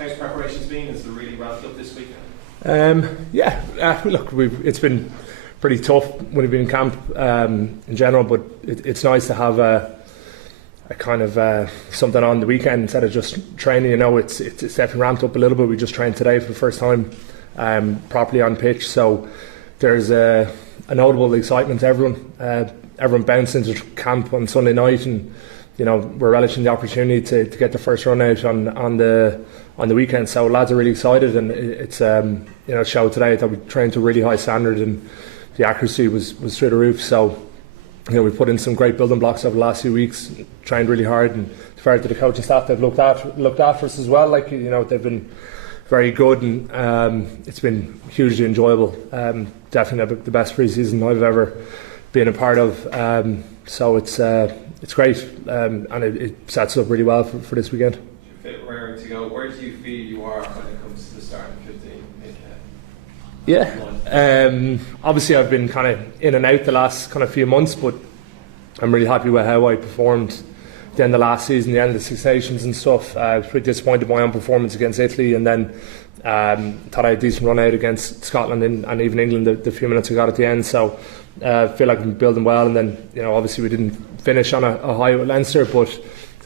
how's preparations been? Is it really ramped up this weekend? Look, it's been pretty tough when we've been in camp in general, but it's nice to have a kind of something on the weekend instead of just training. It's definitely ramped up a little bit. We just trained today for the first time properly on pitch, so there's a notable excitement to everyone. Everyone bounced into camp on Sunday night, and we're relishing the opportunity to get the first run out on the weekend. So lads are really excited, and it's showed today that we trained to a really high standard, and the accuracy was through the roof. So we put in some great building blocks over the last few weeks, trained really hard, and fair to the coaching staff, they've looked after us as well. They've been very good, and it's been hugely enjoyable. Definitely the best pre-season I've ever been a part of. So it's great, and it sets up really well for this weekend. You fit raring to go. Where do you feel you are when it comes to the starting 15? Obviously I've been kind of in and out the last kind of few months, but I'm really happy with how I performed at the end of last season, the end of the Six Nations and stuff. I was pretty disappointed with my own performance against Italy, and then thought I had a decent run out against Scotland and even England the few minutes I got at the end. So I feel like I'm building well, and then obviously we didn't finish on a high with Leinster, but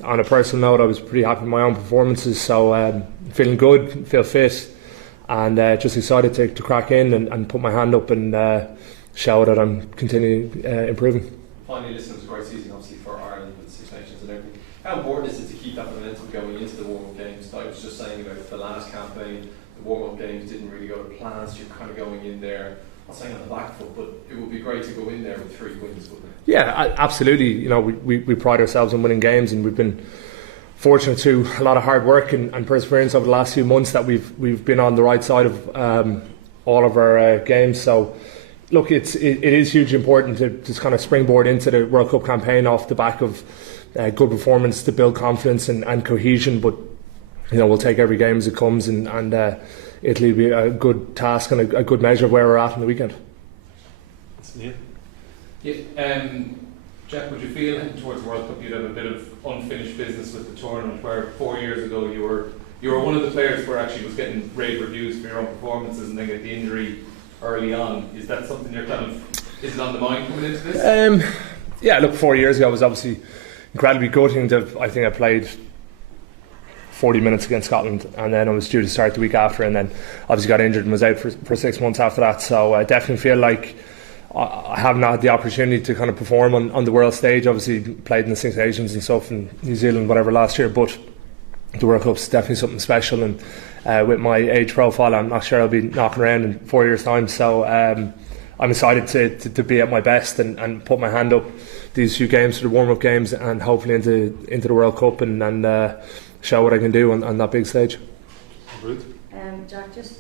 on a personal note I was pretty happy with my own performances. So feeling good, feel fit, and just excited to crack in and put my hand up and show that I'm continuing improving. Finally, listen, it was a great season obviously for Ireland with Six Nations and everything. How important is it to keep that momentum going into the warm-up games? I was just saying about the last campaign, the warm-up games didn't really go to plan, so you're kind of going in there, not saying on the back foot, but it would be great to go in there with 3 wins, wouldn't it? Yeah, absolutely. We pride ourselves on winning games, and we've been fortunate through a lot of hard work and perseverance over the last few months that we've been on the right side of all of our games. So look, it is hugely important to just kind of springboard into the World Cup campaign off the back of good performance to build confidence and cohesion. But we'll take every game as it comes, and Italy will be a good task and a good measure of where we're at on the weekend. Jack, would you feel heading towards the World Cup you'd have a bit of unfinished business with the tournament, where 4 years ago you were one of the players where actually was getting rave reviews for your own performances, and then get the injury early on? Is that something you're is it on the mind coming into this? Look, 4 years ago was obviously incredibly gutting. I think I played 40 minutes against Scotland, and then I was due to start the week after, and then obviously got injured and was out for 6 months after that. So I definitely feel like I haven't had the opportunity to kind of perform on the world stage. Obviously played in the Six Nations and stuff in New Zealand, whatever, last year, but the World Cup's definitely something special, and with my age profile I'm not sure I'll be knocking around in 4 years time. So I'm excited to be at my best and put my hand up these few games for the warm-up games, and hopefully into the World Cup and show what I can do on that big stage. Jack, just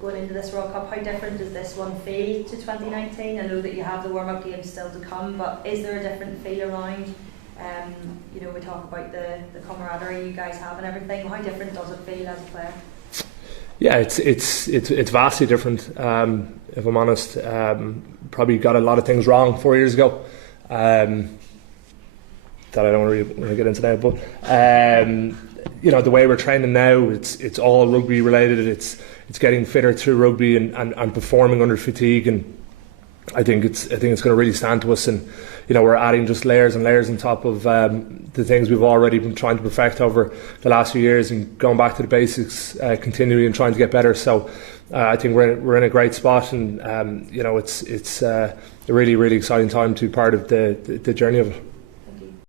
going into this World Cup, how different does this one feel to 2019? I know that you have the warm-up games still to come, but is there a different feel around? We talk about the camaraderie you guys have and everything. How different does it feel as a player? Yeah, it's vastly different. If I'm honest, probably got a lot of things wrong 4 years ago. That I don't really want to get into now, but the way we're training now, it's all rugby related. It's getting fitter through rugby and performing under fatigue, and I think it's going to really stand to us. And we're adding just layers and layers on top of the things we've already been trying to perfect over the last few years, and going back to the basics continually and trying to get better. So I think we're in a great spot, and it's a really, really exciting time to be part of the journey of it.